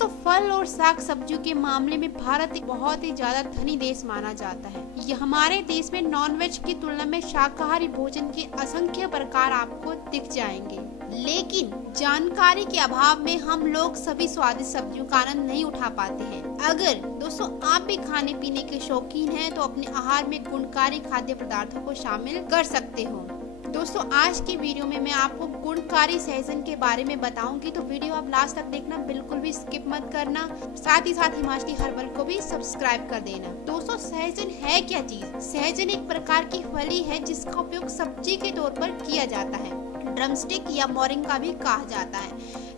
दोस्तों फल और साग सब्जियों के मामले में भारत एक बहुत ही ज्यादा धनी देश माना जाता है। ये हमारे देश में नॉनवेज की तुलना में शाकाहारी भोजन के असंख्य प्रकार आपको दिख जाएंगे, लेकिन जानकारी के अभाव में हम लोग सभी स्वादिष्ट सब्जियों का आनंद नहीं उठा पाते हैं। अगर दोस्तों आप भी खाने पीने के शौकीन हैं तो अपने आहार में गुणकारी खाद्य पदार्थों को शामिल कर सकते हो। दोस्तों आज की वीडियो में मैं आपको गुणकारी सहजन के बारे में बताऊंगी, तो वीडियो आप लास्ट तक देखना, बिल्कुल भी स्किप मत करना। साथ ही साथ हिमाचली हर्बल को भी सब्सक्राइब कर देना। दोस्तों सहजन है क्या चीज? सहजन एक प्रकार की फली है जिसका उपयोग सब्जी के तौर पर किया जाता है। ड्रमस्टिक या मोरिंगा भी कहा जाता है।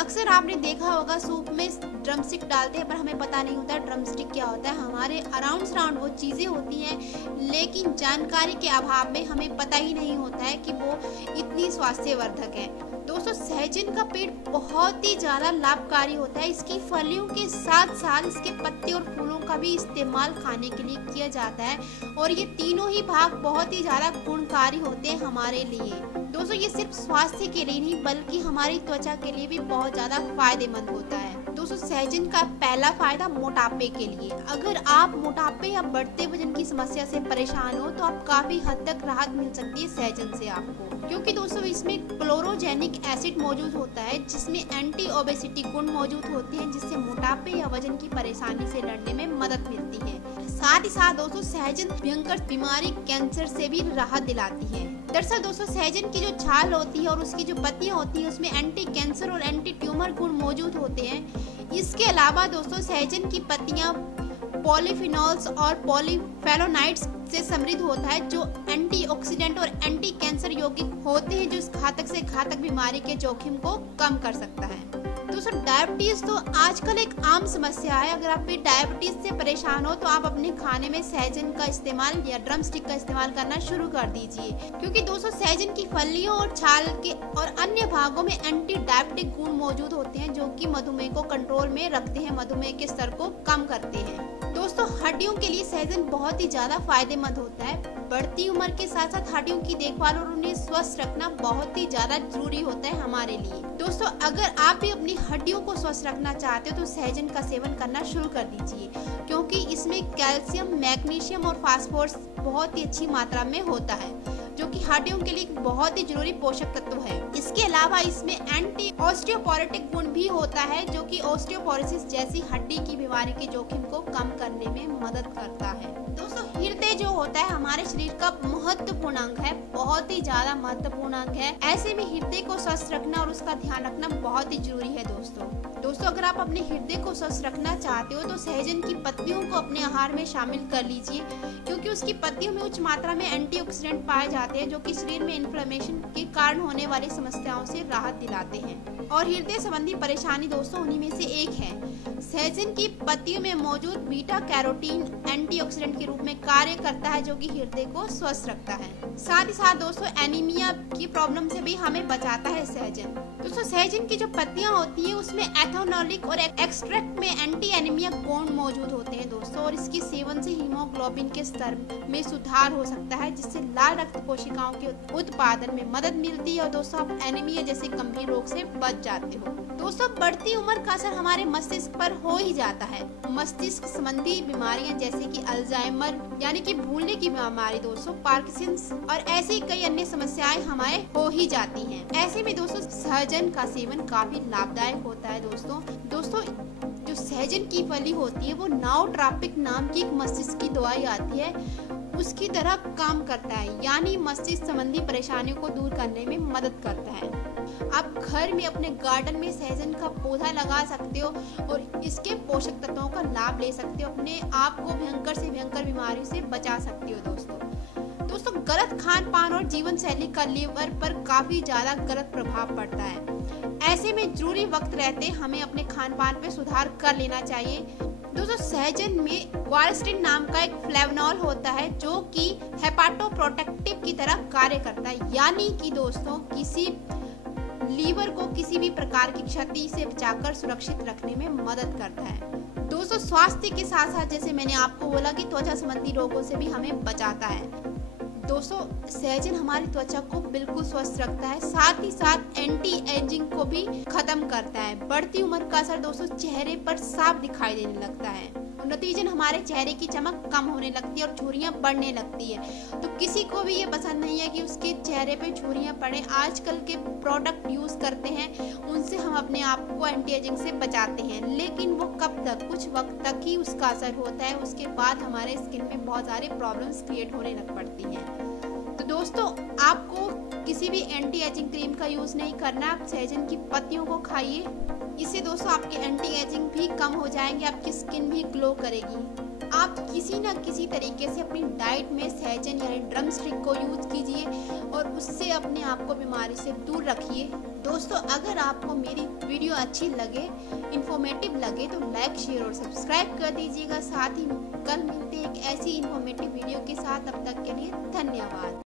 अक्सर आपने देखा होगा सूप में ड्रमस्टिक डालते हैं, पर हमें पता नहीं होता ड्रमस्टिक क्या होता है। हमारे अराउंड वो चीजें होती हैं, लेकिन जानकारी के अभाव में हमें पता ही नहीं होता है कि वो इतनी स्वास्थ्यवर्धक है। दोस्तों सहजन का पेड़ बहुत ही ज्यादा लाभकारी होता है। इसकी फलियों के साथ साथ इसके पत्ते और फूलों का भी इस्तेमाल खाने के लिए किया जाता है, और ये तीनों ही भाग बहुत ही ज्यादा गुणकारी होते हैं हमारे लिए। दोस्तों ये सिर्फ स्वास्थ्य के लिए नहीं बल्कि हमारी त्वचा के लिए भी बहुत ज्यादा फायदेमंद होता है। दोस्तों सहजन का पहला फायदा मोटापे के लिए। अगर आप मोटापे या बढ़ते वजन की समस्या से परेशान हो तो आप काफी हद तक राहत मिल सकती है सहजन से आपको, क्योंकि दोस्तों इसमें क्लोरोजेनिक एसिड मौजूद होता है जिसमें एंटी ओबेसिटी गुण मौजूद होते हैं, जिससे मोटापे या वजन की परेशानी से लड़ने में मदद मिलती है। साथ ही साथ दोस्तों सहजन भयंकर बीमारी कैंसर से भी राहत दिलाती है। दरअसल दोस्तों सहजन की जो छाल होती है और उसकी जो पत्तियां होती है उसमें एंटी कैंसर और एंटी ट्यूमर गुण मौजूद होते हैं। इसके अलावा दोस्तों सहजन की पत्तियां पॉलीफिनॉल्स और पॉलीफेनोलाइड्स से समृद्ध होता है, जो एंटीऑक्सीडेंट और एंटी कैंसर यौगिक होते हैं, जो इस घातक से घातक बीमारी के जोखिम को कम कर सकता है। दोस्तों डायबिटीज तो आजकल एक आम समस्या है। अगर आप भी डायबिटीज से परेशान हो तो आप अपने खाने में सहजन का इस्तेमाल या ड्रमस्टिक का इस्तेमाल करना शुरू कर दीजिए, क्योंकि दोस्तों सहजन की फलियों और छाल के और अन्य भागों में एंटी डायबिटिक गुण मौजूद होते हैं, जो कि मधुमेह को कंट्रोल में रखते हैं, मधुमेह के स्तर को कम करते हैं। दोस्तों हड्डियों के लिए सहजन बहुत ही ज्यादा फायदेमंद होता है। बढ़ती उम्र के साथ साथ हड्डियों की देखभाल और उन्हें स्वस्थ रखना बहुत ही ज्यादा जरूरी होता है हमारे लिए। दोस्तों अगर आप भी अपनी हड्डियों को स्वस्थ रखना चाहते हो तो सहजन का सेवन करना शुरू कर दीजिए, क्योंकि इसमें कैल्शियम, मैग्नीशियम और फास्फोरस बहुत ही अच्छी मात्रा में होता है, जो कि हड्डियों के लिए बहुत ही जरूरी पोषक तत्व है। इसके अलावा इसमें एंटी ऑस्टियोपोरोटिक गुण भी होता है, जो कि ऑस्टियोपोरोसिस जैसी हड्डी की बीमारी के जोखिम को कम करने में मदद करता है। दोस्तों हृदय जो होता है हमारे शरीर का महत्वपूर्ण अंग है, बहुत ही ज्यादा महत्वपूर्ण अंग है। ऐसे में हृदय को स्वस्थ रखना और उसका ध्यान रखना बहुत ही जरूरी है। दोस्तों अगर आप अपने हृदय को स्वस्थ रखना चाहते हो तो सहजन की पत्तियों को अपने आहार में शामिल कर लीजिए, क्योंकि उसकी पत्तियों में उच्च मात्रा में एंटीऑक्सीडेंट पाए जाते हैं, जो कि शरीर में इन्फ्लेमेशन के कारण होने वाली समस्याओं से राहत दिलाते हैं। और हृदय संबंधी परेशानी दोस्तों उन्हीं में से एक है। सहजन की पत्तियों में मौजूद बीटा कैरोटीन एंटीऑक्सीडेंट के रूप में कार्य करता है, जो कि हृदय को स्वस्थ रखता है। साथ ही साथ दोस्तों एनीमिया की प्रॉब्लम से भी हमें बचाता है सहजन। दोस्तों सहजन की जो पत्तियां होती है उसमें एथेनोलिक और एक्सट्रैक्ट में एंटी एनीमिया गुण मौजूद होते हैं दोस्तों, और इसके सेवन से हीमोग्लोबिन के स्तर में सुधार हो सकता है, जिससे लाल रक्त कोशिकाओं के उत्पादन में मदद मिलती है, और दोस्तों आप एनीमिया जैसे गंभीर रोग से बच जाते हो। दोस्तों बढ़ती उम्र का असर हमारे मस्तिष्क पर हो ही जाता है। मस्तिष्क संबंधी बीमारियां जैसे कि अल्जाइमर यानी कि भूलने की बीमारी, दोस्तों पार्किंसंस और ऐसी कई अन्य समस्याएं हमारे हो ही जाती हैं। ऐसे में दोस्तों सहजन का सेवन काफी लाभदायक होता है। दोस्तों जो सहजन की फली होती है वो नाओट्रोपिक नाम की एक मस्तिष्क की दवाई आती है, उसकी तरह काम करता है, यानी मस्तिष्क संबंधी परेशानियों को दूर करने में मदद करता है। आप घर में अपने गार्डन में सहजन का पौधा लगा सकते हो और इसके पोषक तत्वों का लाभ ले सकते हो, अपने आप को भयंकर से भयंकर बीमारी से बचा सकते हो। दोस्तों गलत खान पान और जीवन शैली का लीवर पर काफी ज्यादा गलत प्रभाव पड़ता है। ऐसे में जरूरी वक्त रहते हमें अपने खान पान पे सुधार कर लेना चाहिए। दोस्तों सहजन में क्वारस्टिन नाम का एक फ्लेवनॉल होता है, जो कि हेपाटोप्रोटेक्टिव की तरह कार्य करता है, यानी कि दोस्तों किसी लीवर को किसी भी प्रकार की क्षति से बचाकर सुरक्षित रखने में मदद करता है। दोस्तों स्वास्थ्य के साथ साथ जैसे मैंने आपको बोला कि त्वचा संबंधी रोगों से भी हमें बचाता है। दोस्तों सहजन हमारी त्वचा को बिल्कुल स्वस्थ रखता है, साथ ही साथ एंटी एजिंग को भी खत्म करता है। बढ़ती उम्र का असर दोस्तों चेहरे पर साफ दिखाई देने लगता है, नतीजन हमारे चेहरे की चमक कम होने लगती है और झुर्रियां बढ़ने लगती है। तो किसी को भी ये पसंद नहीं है कि उसके चेहरे पे झुर्रियां पड़े। आजकल के प्रोडक्ट यूज करते हैं, उनसे हम अपने आप को एंटी एजिंग से बचाते हैं, लेकिन वो कब तक, कुछ वक्त तक ही उसका असर होता है। उसके बाद हमारे स्किन में बहुत सारे प्रॉब्लम्स क्रिएट होने लग पड़ती हैं। तो दोस्तों आपको किसी भी एंटी एजिंग क्रीम का यूज नहीं करना, आप सहजन की पत्तियों को खाइए। इससे दोस्तों आपकी एंटी एजिंग भी कम हो जाएंगे, आपकी स्किन भी ग्लो करेगी। आप किसी न किसी तरीके से अपनी डाइट में सहजन यानी ड्रम स्टिक को यूज कीजिए और उससे अपने आप को बीमारी से दूर रखिए। दोस्तों अगर आपको मेरी वीडियो अच्छी लगे, इंफॉर्मेटिव लगे तो लाइक, शेयर और सब्सक्राइब कर दीजिएगा। साथ ही कल मिलते हैं एक ऐसी इंफॉर्मेटिव वीडियो के साथ। तब तक के लिए धन्यवाद।